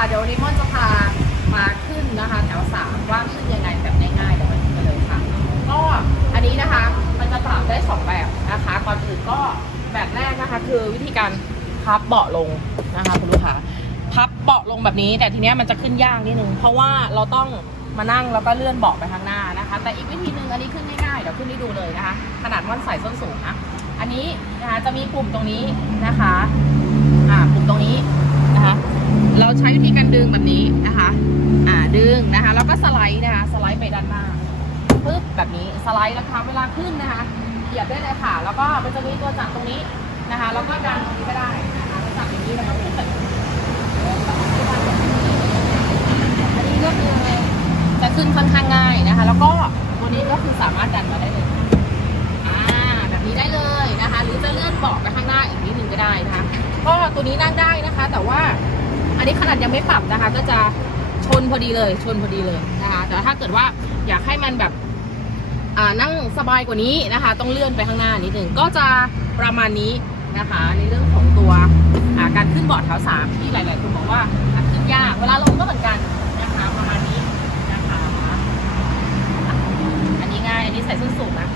ะเดี๋ยววันนี้ม่อนจะพามาขึ้นนะคะ แถวสามว่าขึ้นยังไงแบบง่ายๆเดี๋ยวมาดูกันเลยค่ะ ก็อันนี้นะคะมันจะปรับได้สองแบบนะคะ ก่อนอื่นก็แบบแรกนะคะ คือวิธีการพับเบาะลงนะคะคุณลูกค้าพับเบาะลงแบบนี้แต่ทีเนี้ยมันจะขึ้นยากนิดนึงเพราะว่าเราต้องมานั่งแล้วก็เลื่อนเบาะไปข้างหน้านะคะ แต่อีกวิธีหนึ่งอันนี้ขึ้นง่ายๆเดี๋ยวขึ้นให้ดูเลยนะคะ ขนาดม่อนใส่ส้นสูงนะอันนี้นะคะจะมีปุ่มตรงนี้นะคะ อ่าปุ่มตรงนี้ ใช้วิธีการดึงแบบนี้นะคะ อ่าดึงนะคะ แล้วก็สไลด์นะคะ สไลด์ไปด้านหน้าปึ๊บแบบนี้สไลด์นะคะ เวลาขึ้นนะคะเหยียบได้เลยค่ะ แล้วก็มันจะมีตัวจับตรงนี้นะคะ แล้วก็ดันตรงนี้ก็ได้นะคะจับอย่างนี้แล้วก็ขึ้นแบบอันนี้ก็คือจะขึ้นค่อนข้างง่ายนะคะ แล้วก็ตัวนี้ก็คือสามารถดันมาได้เลยอ่าแบบนี้ได้เลยนะคะ หรือจะเลื่อนเบาะไปข้างหน้าอีกนิดนึงก็ได้นะคะก็ตัวนี้นั่งได้นะคะ แต่ว่า อันนี้ขนาดยังไม่ปรับนะคะ ก็จะชนพอดีเลย ชนพอดีเลยนะคะ แต่ถ้าเกิดว่าอยากให้มันแบบนั่งสบายกว่านี้นะคะ ต้องเลื่อนไปข้างหน้านิดหนึ่งก็จะประมาณนี้นะคะ ในเรื่องของตัวาการขึ้นเบาะแถวสามที่หลาย ๆ คนบอกว่าขึ้นยากเวลาลงก็เหมือนกันนะคะประมาณนี้นะคะ อันนี้ง่ายอันนี้ใส่ส้นสูงนะ